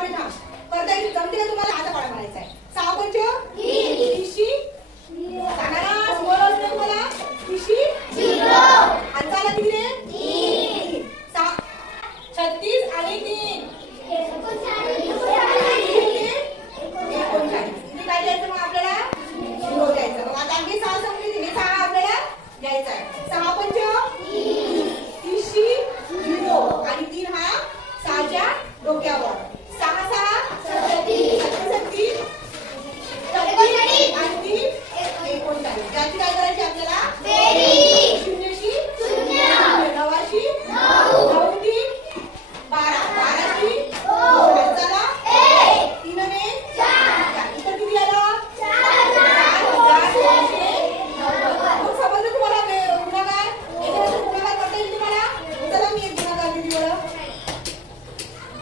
Minute थांब. परत एक जमते का तुम्हाला? आता पाडा म्हणायचा आहे. 6 पंच 30. सांगा बोलत नाही मला. 30 हाताला किती रे? 3. 36 आणि 3 किती काय द्यायचं मग आपल्याला? 0 द्यायचं. मग आता आणखी 6 संपले. हे 6 आपल्याला द्यायचा आहे. 6 पंच 30 0 आणि 3 हा 6च्या डोक्यावर.